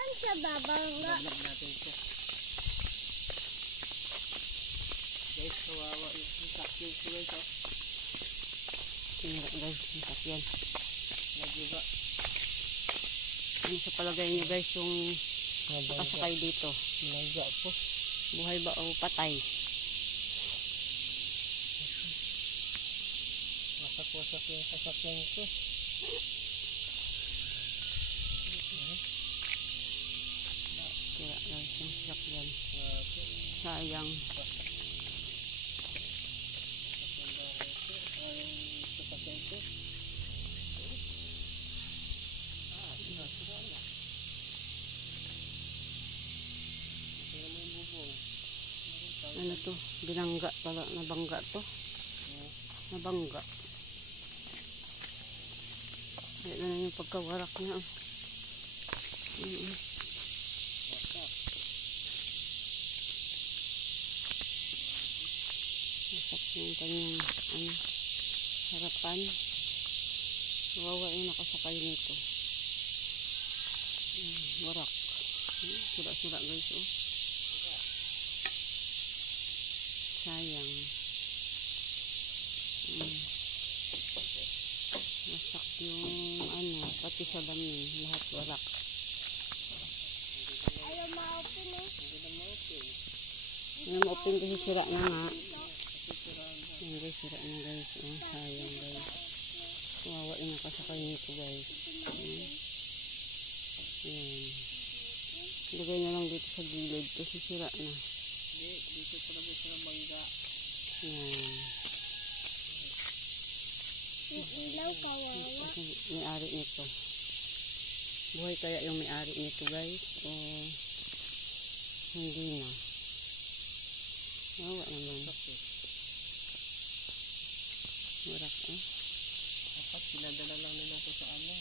Ang sa babangga. Bablog natin ito. Guys, kawawa yung sakyan ko guys. Tingnan guys, yung sakyan. Nagiba. Ano sa palagay nyo guys yung nakasakay dito? Nangga po. Buhay ba o patay? Wasak-wasak yung sasakyan ko. Kaya guys yung sakyan. Sayang. Ano to? Binangga pala. Nabangga to. Nabangga. Kaya na yung pagkawarak niya. Masak yung kanyang harapan. Kawawa yung nakasakay nito. Warak. Sura-sura guys oh. Sayang. Masak yung pati sa lamin. Lahat warak. Ayaw ma-open eh. Ayaw ma-open kasi sira na nga. Yan guys, sira na guys. Sayang guys. Kawawa yung nakasakay nito guys. Yan. Lagay na lang dito sa gilid kasi sira na. Dito talaga sila bangga. Yan. Yung ilaw kawawa. Kasi may-ari nito. Buhay kaya yung may-ari nito guys o hindi na. Kawawa naman. Warak Dapat pinadala lang nila ito sa ano.